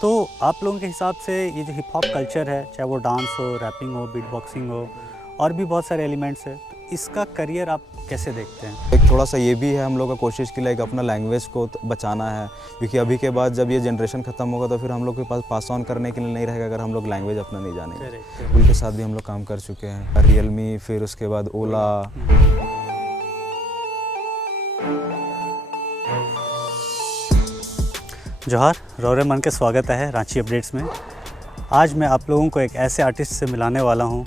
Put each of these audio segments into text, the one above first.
तो आप लोगों के हिसाब से ये जो हिप हॉप कल्चर है, चाहे वो डांस हो, रैपिंग हो, बीट बॉक्सिंग हो और भी बहुत सारे एलिमेंट्स हैं, तो इसका करियर आप कैसे देखते हैं? एक थोड़ा सा ये भी है हम लोग का कोशिश की लाइक अपना लैंग्वेज को बचाना है, क्योंकि अभी के बाद जब ये जनरेशन ख़त्म होगा तो फिर हम लोग के पास पास ऑन करने के लिए नहीं रहेगा अगर हम लोग लैंग्वेज अपना नहीं जानेंगे। उनके साथ भी हम लोग काम कर चुके हैं, रियलमी, फिर उसके बाद ओला। जोहार, रौरे मन के स्वागत है रांची अपडेट्स में। आज मैं आप लोगों को एक ऐसे आर्टिस्ट से मिलाने वाला हूँ।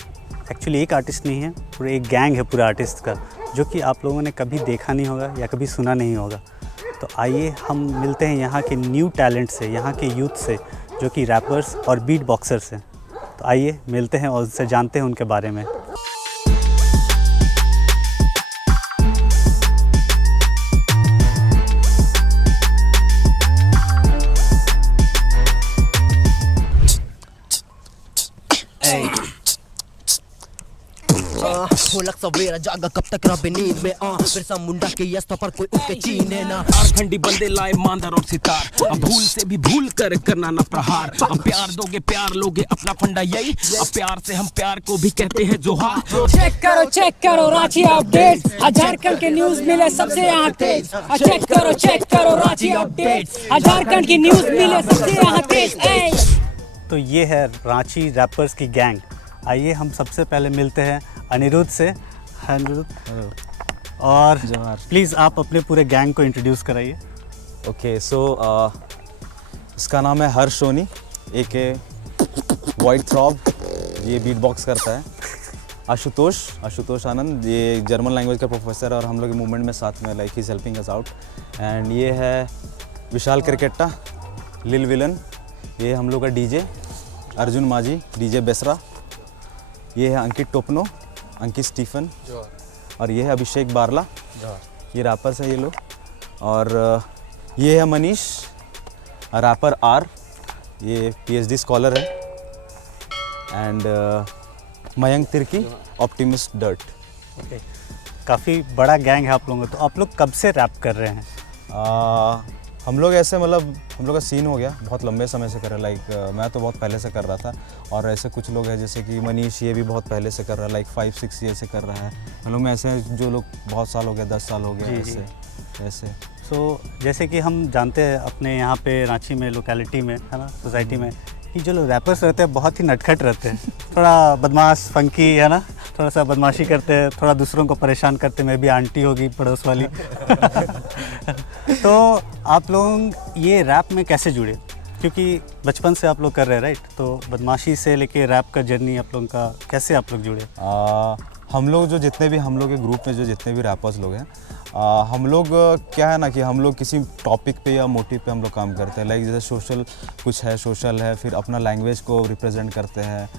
एक्चुअली एक आर्टिस्ट नहीं है, पूरे एक गैंग है पूरा आर्टिस्ट का, जो कि आप लोगों ने कभी देखा नहीं होगा या कभी सुना नहीं होगा। तो आइए हम मिलते हैं यहाँ के न्यू टैलेंट से, यहाँ के यूथ से, जो कि रैपर्स और बीट बॉक्सर्स हैं। तो आइए मिलते हैं और उनसे जानते हैं उनके बारे में। होलक सवेरा जागा कब तक रबे नींद में फिर सा मुंडा के यस्ता पर कोई उसके चीने ना खंडी बंदे लाए मांदर और सितार। अब भूल से भी भूल कर करना ना प्रहार। अब प्यार दोगे प्यार लोगे, अपना फंडा यही। अब प्यार से हम प्यार को भी कहते हैं जोहार। चेक करो रांची अपडेट, झारखंड के न्यूज मिले सबसे यहाँ तेज। चेक करो रांची अपडेट, झारखंड की न्यूज मिले सबसे यहाँ तेज। तो ये है रांची रैपर्स की गैंग। आइए हम सबसे पहले मिलते हैं अनिरुद्ध से। अनिरुद्ध, और प्लीज़ आप अपने पूरे गैंग को इंट्रोड्यूस कराइए। ओके, सो इसका नाम है हर्ष सोनी, एके वाइट थ्रॉब, ये बीट बॉक्स करता है। आशुतोष आनंद, ये जर्मन लैंग्वेज का प्रोफेसर और हम लोग मूवमेंट में साथ में like he is helping us out. And ये है विशाल क्रिकेटा, लिल विलन, ये हम लोग का डीजे अर्जुन माझी, डीजे बेसरा। ये है अंकित टोपनो, अंकित स्टीफन, और ये है अभिषेक बारला, ये रैपर्स है ये लोग। और ये है मनीष, रैपर आर, ये पीएचडी स्कॉलर है। And Mayank Tirkey, optimist dirt. Okay, काफ़ी बड़ा गैंग है आप लोगों का। तो आप लोग कब से रैप कर रहे हैं? हम लोग ऐसे मतलब हम लोग का सीन हो गया, बहुत लंबे समय से कर रहे हैं। लाइक मैं तो बहुत पहले से कर रहा था, और ऐसे कुछ लोग हैं जैसे कि मनीष, ये भी बहुत पहले से कर रहा है, लाइक 5-6 ईयर से कर रहा है। हम लोग में ऐसे हैं जो लोग बहुत साल हो गए, 10 साल हो गए ऐसे। सो जैसे कि हम जानते हैं अपने यहाँ पे रांची में, लोकेलिटी में, है ना, सोसाइटी में, कि जो लोग रैपर्स रहते हैं बहुत ही नटखट रहते हैं, थोड़ा बदमाश, फंकी, है ना, थोड़ा सा बदमाशी करते हैं, थोड़ा दूसरों को परेशान करते हैं। मैं भी आंटी होगी पड़ोस वाली। तो आप लोग ये रैप में कैसे जुड़े? क्योंकि बचपन से आप लोग कर रहे हैं, राइट? तो बदमाशी से लेके रैप का जर्नी आप लोगों का कैसे आप लोग जुड़े? हम लोग जो जितने भी हम लोग के ग्रुप में जो जितने भी रैपर्स लोग हैं, हम लोग क्या है ना कि हम लोग किसी टॉपिक पे या मोटिव पे हम लोग काम करते हैं। लाइक जैसे सोशल कुछ है, सोशल है, फिर अपना लैंग्वेज को रिप्रेजेंट करते हैं,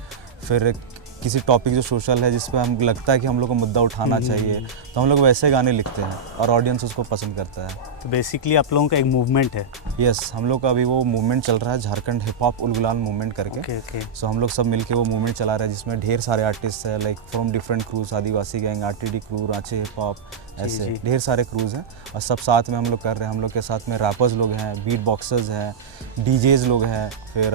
फिर किसी टॉपिक जो सोशल है जिस पे हम लगता है कि हम लोग को मुद्दा उठाना चाहिए, तो हम लोग वैसे गाने लिखते हैं और ऑडियंस उसको पसंद करता है। तो बेसिकली आप लोगों का एक मूवमेंट है। यस, हम लोग का अभी वो मूवमेंट चल रहा है, झारखंड हिप हॉप उलगुलाल मूवमेंट करके। सो हम लोग सब मिलके वो मूवमेंट चला रहे हैं, जिसमें ढेर सारे आर्टिस्ट हैं, like from different cruise, Adivasi gang, RTD crew, Ranchi hip hop, ऐसे ढेर सारे क्रूज हैं, और सब साथ में हम लोग कर रहे हैं। हम लोग के साथ में रैपर्स लोग हैं, बीट बॉक्सर्स हैं, डीजेज लोग हैं, फिर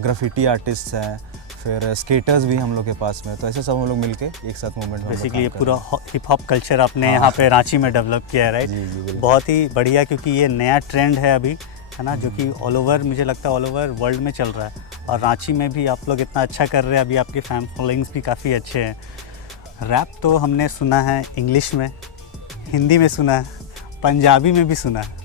ग्राफिटी आर्टिस्ट हैं, फिर स्केटर्स भी हम लोग के पास में। तो ऐसे सब हम लोग मिलके एक साथ मूवमेंट में बेसिकली ये पूरा हिप हॉप कल्चर आपने यहाँ पे रांची में डेवलप किया है, राइट? जी, बहुत ही बढ़िया, क्योंकि ये नया ट्रेंड है अभी, है ना, जो कि ऑल ओवर, मुझे लगता है ऑल ओवर वर्ल्ड में चल रहा है। और रांची में भी आप लोग इतना अच्छा कर रहे हैं, अभी आपके फैन फॉलोइंग्स भी काफ़ी अच्छे हैं। रैप तो हमने सुना है इंग्लिश में, हिंदी में सुना है, पंजाबी में भी सुना है,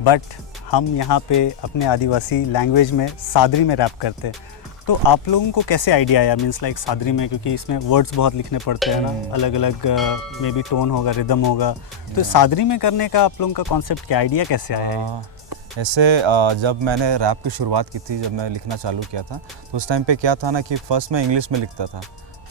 बट हम यहाँ पे अपने आदिवासी लैंग्वेज में, सादरी में रैप करते हैं। तो आप लोगों को कैसे आइडिया आया, मीन्स लाइक सादरी में? क्योंकि इसमें वर्ड्स बहुत लिखने पड़ते हैं ना, अलग अलग मे बी टोन होगा, रिदम होगा, तो सादरी में करने का आप लोगों का कॉन्सेप्ट क्या, आइडिया कैसे आया है? ऐसे जब मैंने रैप की शुरुआत की थी, जब मैं लिखना चालू किया था, तो उस टाइम पे क्या था ना कि फर्स्ट मैं इंग्लिश में लिखता था,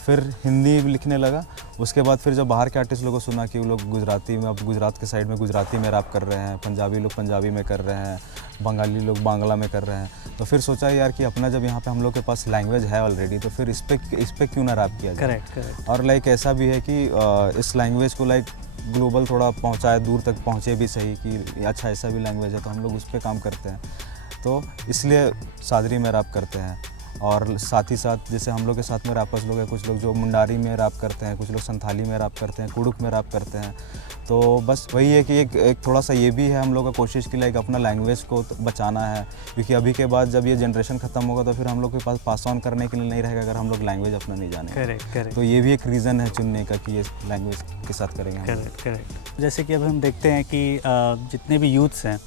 फिर हिंदी लिखने लगा। उसके बाद फिर जब बाहर के आर्टिस्ट लोगों को सुना कि वो लोग गुजराती में, अब गुजरात के साइड में गुजराती में रैप कर रहे हैं, पंजाबी लोग पंजाबी में कर रहे हैं, बंगाली लोग बांग्ला में कर रहे हैं, तो फिर सोचा यार कि अपना जब यहाँ पे हम लोग के पास लैंग्वेज है ऑलरेडी, तो फिर इस पे क्यों ना रैप किया जाए। करेक्ट। और लाइक ऐसा भी है कि इस लैंग्वेज को लाइक ग्लोबल थोड़ा पहुँचाए, दूर तक पहुँचे भी सही, कि अच्छा ऐसा भी लैंग्वेज है, तो हम लोग उस पर काम करते हैं। तो इसलिए सादरी में रैप करते हैं। और साथ ही साथ जैसे हम लोग के साथ में रैपर्स लोग हैं, कुछ लोग जो मुंडारी में रैप करते हैं, कुछ लोग संथाली में रैप करते हैं, कुड़ुक में रैप करते हैं। तो बस वही है कि एक थोड़ा सा ये भी है हम लोग का कोशिश की लाइक अपना लैंग्वेज को बचाना है, क्योंकि अभी के बाद जब ये जनरेशन ख़त्म होगा तो फिर हम लोग के पास पास ऑन करने के लिए नहीं रहेगा अगर हम लोग लैंग्वेज अपना नहीं जाने। करेक्ट तो ये भी एक रीज़न है चुनने का कि ये लैंग्वेज के साथ करेंगे हम लोग। करेक्ट। जैसे कि अब हम देखते हैं कि जितने भी यूथ्स हैं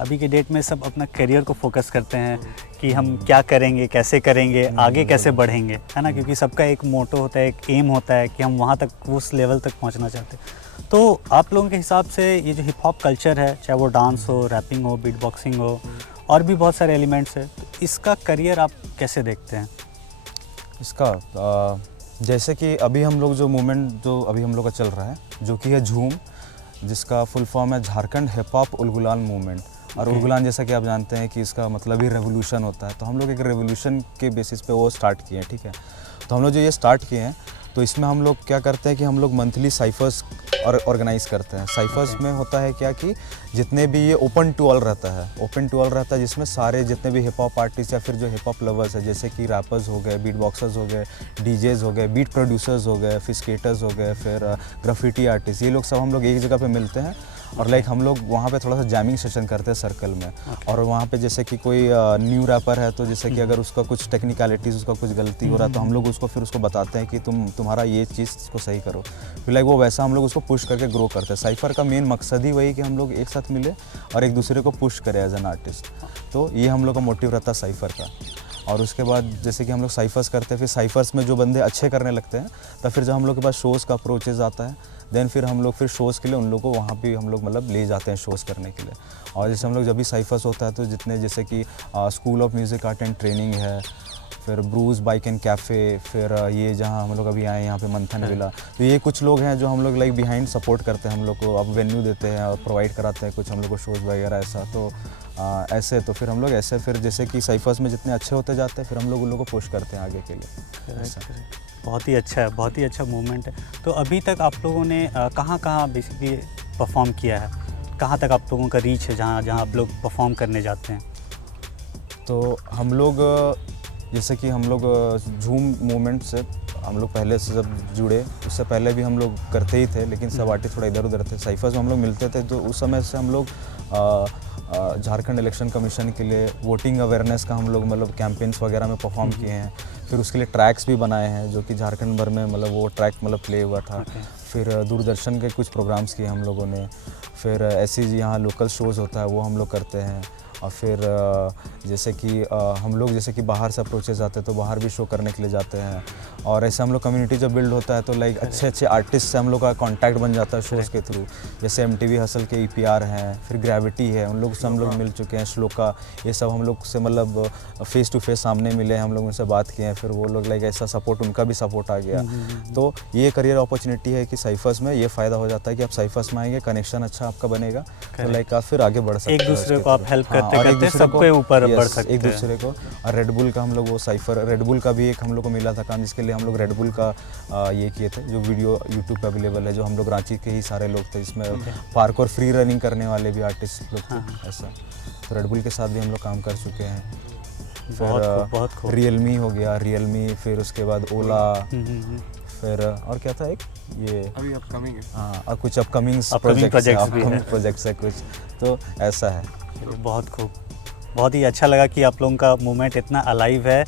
अभी के डेट में सब अपना करियर को फोकस करते हैं कि हम क्या करेंगे, कैसे करेंगे, आगे कैसे बढ़ेंगे, है ना, क्योंकि सबका एक मोटो होता है, एक एम होता है कि हम वहाँ तक उस लेवल तक पहुँचना चाहते हैं। तो आप लोगों के हिसाब से ये जो हिप हॉप कल्चर है, चाहे वो डांस हो, रैपिंग हो, बीट बॉक्सिंग हो और भी बहुत सारे एलिमेंट्स हैं, तो इसका करियर आप कैसे देखते हैं? इसका जैसे कि अभी हम लोग जो मूवमेंट जो अभी हम लोग का चल रहा है जो कि है झूम, जिसका फुल फॉर्म है Jharkhand hip hop Ulgulan movement. और उलगुलान जैसा कि आप जानते हैं कि इसका मतलब ही रेवोल्यूशन होता है, तो हम लोग एक रेवोल्यूशन के बेसिस पे वो स्टार्ट किए हैं, ठीक है। तो हम लोग जो ये स्टार्ट किए हैं तो इसमें हम लोग क्या करते हैं कि हम लोग मंथली साइफर्स ऑर्गेनाइज करते हैं। साइफर्स में होता है क्या कि जितने भी ये ओपन टू ऑल रहता है जिसमें सारे जितने भी हिप हॉप आर्टिस्ट या फिर जो हिप हॉप लवर्स है, जैसे कि रैपर्स हो गए, बीट बॉक्सर्स हो गए, डीजेज हो गए, बीट प्रोड्यूसर्स हो गए, फिर स्केटर्स हो गए, फिर ग्राफिटी आर्टिस्ट, ये लोग सब हम लोग एक जगह पे मिलते हैं और लाइक हम लोग वहाँ पे थोड़ा सा जैमिंग सेशन करते हैं सर्कल में। और वहाँ पे जैसे कि कोई न्यू रैपर है तो जैसे कि अगर उसका कुछ टेक्निकलिटीज़, उसका कुछ गलती हो रहा है तो हम लोग उसको फिर उसको बताते हैं कि तुम्हारा ये चीज़ को सही करो, फिर लाइक वो वैसा हम लोग उसको पुश करके ग्रो करते हैं। साइफर का मेन मकसद ही वही कि हम लोग एक साथ मिले और एक दूसरे को पुश करें एज एन आर्टिस्ट। तो ये हम लोग का मोटिव रहता है साइफर का। और उसके बाद जैसे कि हम लोग साइफर्स करते हैं, फिर साइफर्स में जो बंदे अच्छे करने लगते हैं तब फिर जब हम लोग के पास शोज़ का अप्रोचेज आता है देन फिर हम लोग फिर शोज़ के लिए उन लोग को वहाँ पे हम लोग मतलब ले जाते हैं शोज़ करने के लिए। और जैसे हम लोग जब भी साइफर्स होता है तो जितने जैसे कि school of music art and training है, फिर ब्रूज बाइक एंड कैफ़े, फिर ये जहाँ हम लोग अभी आए यहाँ पे मंथन विला, तो ये कुछ लोग हैं जो हम लोग लाइक बिहाइंड सपोर्ट करते हैं हम लोग को। अब वेन्यू देते हैं और प्रोवाइड कराते हैं कुछ हम लोग को शोज़ वगैरह ऐसा। तो ऐसे तो फिर हम लोग ऐसे फिर जैसे कि साइफर्स में जितने अच्छे होते जाते हैं फिर हम लोग उन लोगों को पुश करते हैं आगे के लिए। बहुत ही अच्छा है, बहुत ही अच्छा मूवमेंट है। तो अभी तक आप लोगों ने कहाँ बेसिकली परफॉर्म किया है, कहाँ तक आप लोगों का रीच है जहाँ आप लोग परफॉर्म करने जाते हैं? तो हम लोग जैसे कि हम लोग झूम मूवमेंट से हम लोग पहले से जब जुड़े, उससे पहले भी हम लोग करते ही थे, लेकिन सब आर्टिस्ट थोड़ा इधर उधर थे। साइफर्स में हम लोग मिलते थे तो उस समय से हम लोग झारखंड इलेक्शन कमीशन के लिए वोटिंग अवेयरनेस का हम लोग मतलब कैंपेन्स वगैरह में परफॉर्म किए हैं। फिर उसके लिए ट्रैक्स भी बनाए हैं जो कि झारखंड भर में मतलब वो ट्रैक मतलब प्ले हुआ था। फिर दूरदर्शन के कुछ प्रोग्राम्स किए हम लोगों ने। फिर ऐसे यहाँ लोकल शोज़ होता है वो हम लोग करते हैं। और फिर जैसे कि हम लोग जैसे कि बाहर से अप्रोचेज आते हैं तो बाहर भी शो करने के लिए जाते हैं। और ऐसे हम लोग कम्युनिटी जब बिल्ड होता है तो लाइक अच्छे आर्टिस्ट से हम लोग का कांटेक्ट बन जाता है शोज़ के थ्रू। जैसे MTV हसल के EPR हैं, फिर ग्रेविटी है, उन लोग से हम लोग मिल चुके हैं। श्लोका, ये सब हम लोग से मतलब फेस टू फेस सामने मिले हैं, हम लोग उनसे बात किए हैं। फिर वो लोग लाइक ऐसा सपोर्ट, उनका भी सपोर्ट आ गया। तो ये करियर अपॉर्चुनिटी है कि साइफर्स में ये फ़ायदा हो जाता है कि आप साइफर्स में आएंगे, कनेक्शन अच्छा आपका बनेगा, तो लाइक आप फिर आगे बढ़ सकते हैं। एक दूसरे को आप हेल्प करते सबके ऊपर बढ़ सकते हैं एक दूसरे को। और रेडबुल का हम लोग वो साइफर, रेडबुल का भी एक हम लोग को मिला था काम, जिसके लिए हम लोग रेडबुल का ये किए थे, जो वीडियो यूट्यूब पे अवेलेबल है, जो हम लोग रांची के ही सारे लोग थे। इसमें पार्क और फ्री रनिंग करने वाले भी आर्टिस्ट लोग थे ऐसा। तो रेडबुल के साथ भी हम लोग काम कर चुके हैं। फिर रियलमी हो गया, रियलमी, फिर उसके बाद ओला, फिर और क्या था एक ये अभी अपकमिंग है। हाँ, और कुछ अपकमिंग प्रोजेक्ट्स है कुछ, तो ऐसा है। बहुत खूब, बहुत ही अच्छा लगा कि आप लोगों का मूवमेंट इतना अलाइव है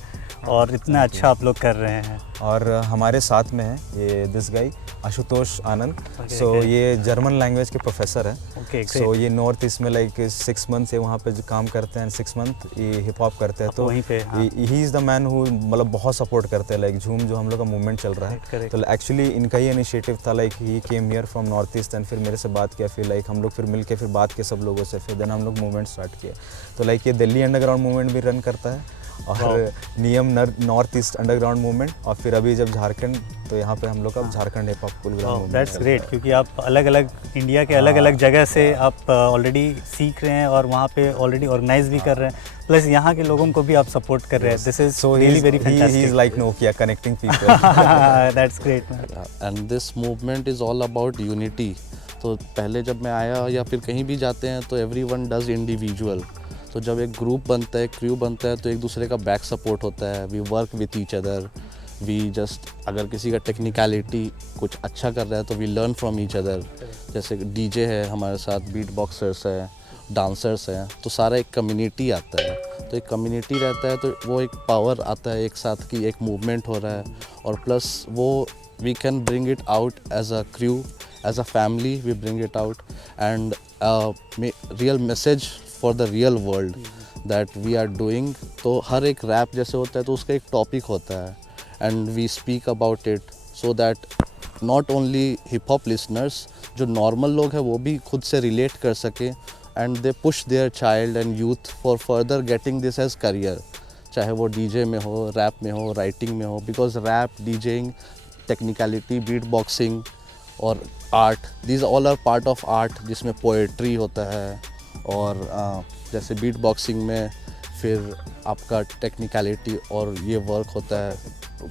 और इतना अच्छा आप लोग कर रहे हैं। और हमारे साथ में है ये दिस गाई आशुतोष आनंद। सो ये जर्मन लैंग्वेज के प्रोफेसर है। सो ये नॉर्थ ईस्ट में लाइक 6 मंथ से वहाँ पे काम करते हैं, 6 मंथ ये हिप हॉप करते हैं। तो वहीं पे he is the man who मतलब बहुत सपोर्ट करते हैं लाइक झूम जो हम लोग का मूवमेंट चल रहा है। तो एक्चुअली इनका ही इनिशिएटिव था, like he came here from north east and फिर मेरे से बात किया, फिर लाइक हम लोग फिर मिल के फिर बात किए सब लोगों से, फिर देन हम लोग मूवमेंट स्टार्ट किया। तो लाइक ये दिल्ली अंडरग्राउंड मूवमेंट भी रन करता है और नियम नॉर्थ ईस्ट अंडरग्राउंड मूवमेंट, और फिर अभी जब झारखंड, तो यहाँ पे हम लोग का Jharkhand hip hop movement. That's great, क्योंकि आप अलग अलग इंडिया के अलग अलग जगह से आप ऑलरेडी सीख रहे हैं और वहाँ पे ऑलरेडी ऑर्गेनाइज भी कर रहे हैं, प्लस यहाँ के लोगों को भी आप सपोर्ट कर रहे हैं। This is really very fantastic. He is like Nokia connecting people. That's great. And this movement is all about unity. तो पहले जब मैं आया या फिर कहीं भी जाते हैं तो एवरीवन डज इंडिविजुअल, तो जब एक ग्रुप बनता है, क्रू बनता है, तो एक दूसरे का बैक सपोर्ट होता है. We work with each other. We just, अगर किसी का टेक्निकलिटी कुछ अच्छा कर रहा है तो we learn from each other. जैसे डीजे है हमारे साथ, बीट बॉक्सर्स है, डांसर्स हैं, तो सारा एक कम्युनिटी आता है. तो एक कम्युनिटी रहता है तो वो एक पावर आता है एक साथ की, एक मूवमेंट हो रहा है. और प्लस वो we can bring it out as a crew, as a family we bring it out. And real message for the real world that we are doing. तो हर एक रैप जैसे होता है तो उसका एक टॉपिक होता है and we speak about it so that not only hip hop listeners, जो नॉर्मल लोग हैं वो भी खुद से रिलेट कर सके. And they push their child and youth for further getting this as career, चाहे वो डीजे में हो, रैप में हो, राइटिंग में हो. Because rap, DJing, technicality, beat boxing और art, these all are part of art, जिसमें पोएट्री होता है. और जैसे बीट बॉक्सिंग में फिर आपका टेक्निकलिटी और ये वर्क होता है,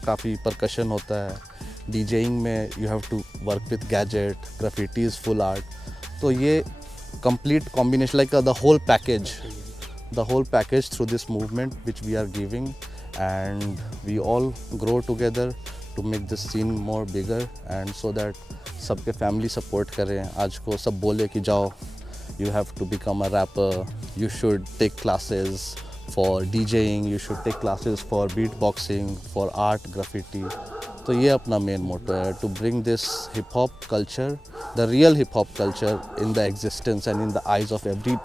काफ़ी परकशन होता है. डीजेइंग में you have to work with gadget, graffiti is full art. तो ये complete combination, like the whole package through this movement which we are giving, and we all grow together to make this scene more bigger, and so that सबके family support करें. आज को सब बोले कि जाओ, you have to become a rapper, you should take classes for DJing, you should take classes for beatboxing, for art, graffiti. तो ये अपना मेन मोटो है, to bring this hip hop culture, the real hip hop culture in the existence and in the eyes of every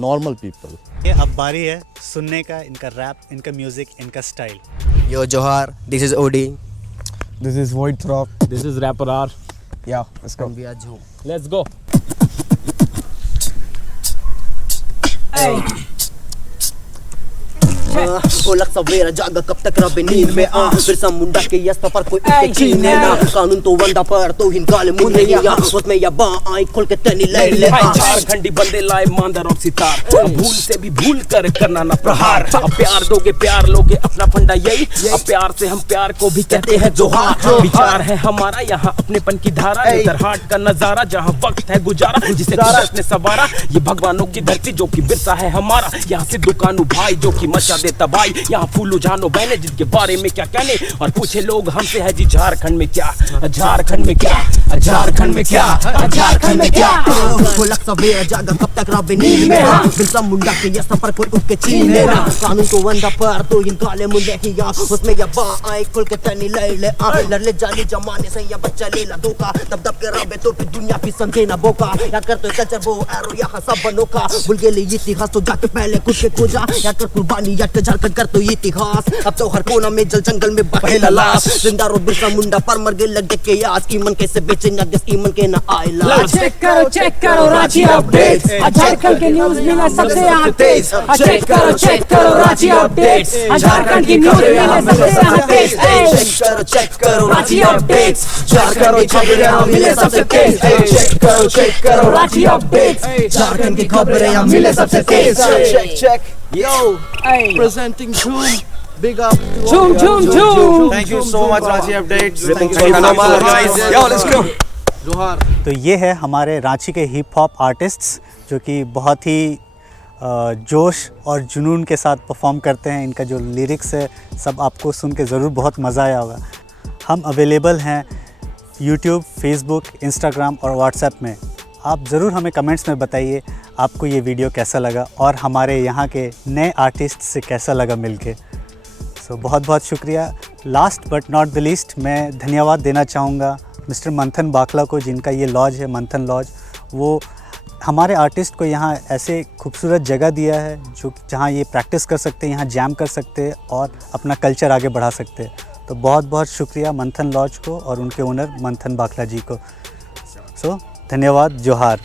normal people. ये अब बारी है सुनने का, इनका रैप, इनका म्यूज़िक, इनका style. Yo Johar, this is OD. This is Void Throb. This is Rapper R. Yeah, let's go. And we are Jho. Let's go. कोलक सवेरा जागा कब तक रबे नींद में आ, फिर सा मुंडा के यस्ता पर कोई उसके चीने ना. कानून तो वंडा पर तो हिंगाले मुंडे या उसमें या बा आई खोल के तनी ले ले. झारखंडी बंदे लाए मांदर और सितार, अब भूल से भी भूल कर करना ना प्रहार. अब प्यार दोगे प्यार लोगे अपना फंडा यही, अब प्यार से हम प्यार को भी कहते हैं जोहार. विचार है हमारा यहाँ अपनेपन की धारा, तरहाट का नजारा जहाँ वक्त है गुजारा, जिसे ने सवारा. ये भगवानों की धरती जो कि विरसा है हमारा, यहाँ से दुकानू भाई जो कि मचा देता भाई. यहाँ फूलो जानो बहने जिनके बारे में क्या कहने, और पूछे लोग हमसे है जी झारखंड में क्या, झारखंड में क्या, झारखंड में क्या, झारखंड में क्या. कोलक सवेरा जागा कब तक रबे नींद में आ, फिर सा मुंडा के यस्ता पर कोई उसके चीने ना. कानून तो वंडा पर तो हिंगाले मुंडे या उसमें या बा आई खोल के तनी ले ले. लड़ ले जाली जमाने से या बच्चा ले ला धोखा, दब दब के रबे तो फिर दुनिया की समझे ना बोका. याद कर तो कल्चर वो एरो यहाँ सब बनोका, भूल गए इतिहास तो जाके पहले खुद के खोजा. याद कर कुर्बानी, याद कर झारखंड कर तो इतिहास. अब तो हर कोना में जल जंगल में बहेला लाश, जिंदा रो बिरसा मुंडा पर मर गए लग के याद. ईमन कैसे बेचे ना दिस ईमन के ना आए लाज. चेक करो रांची अपडेट्स, झारखंड की न्यूज़ मिले सबसे यहाँ तेज. चेक करो रांची अपडेट्स, झारखंड की न्यूज़ मिले सबसे यहाँ तेज. चेक करो रांची अपडेट्स, झारखंड की खबरें मिले सबसे तेज. चेक करो रांची अपडेट्स, झारखंड की खबरें मिले सबसे तेज. Check. Yo, presenting Zoom. Big up. झूम झूम झूम. Thank you so much, Ranchi Updates. Thank you so much, guys. Yo, let's go. तो ये है हमारे रांची के हिप हॉप आर्टिस्ट्स जो कि बहुत ही जोश और जुनून के साथ परफॉर्म करते हैं. इनका जो लिरिक्स है सब आपको सुन के ज़रूर बहुत मज़ा आया होगा. हम अवेलेबल हैं YouTube, Facebook, Instagram और WhatsApp में. आप ज़रूर हमें कमेंट्स में बताइए आपको ये वीडियो कैसा लगा और हमारे यहाँ के नए आर्टिस्ट से कैसा लगा मिलके. सो बहुत बहुत शुक्रिया. Last but not the least मैं धन्यवाद देना चाहूँगा मिस्टर मंथन बाखला को, जिनका ये लॉज है मंथन लॉज. वो हमारे आर्टिस्ट को यहाँ ऐसे खूबसूरत जगह दिया है जो जहाँ ये प्रैक्टिस कर सकते हैं, यहाँ जैम कर सकते हैं और अपना कल्चर आगे बढ़ा सकते हैं. तो बहुत बहुत शुक्रिया मंथन लॉज को और उनके ओनर मंथन बाखला जी को. सो धन्यवाद. जोहार.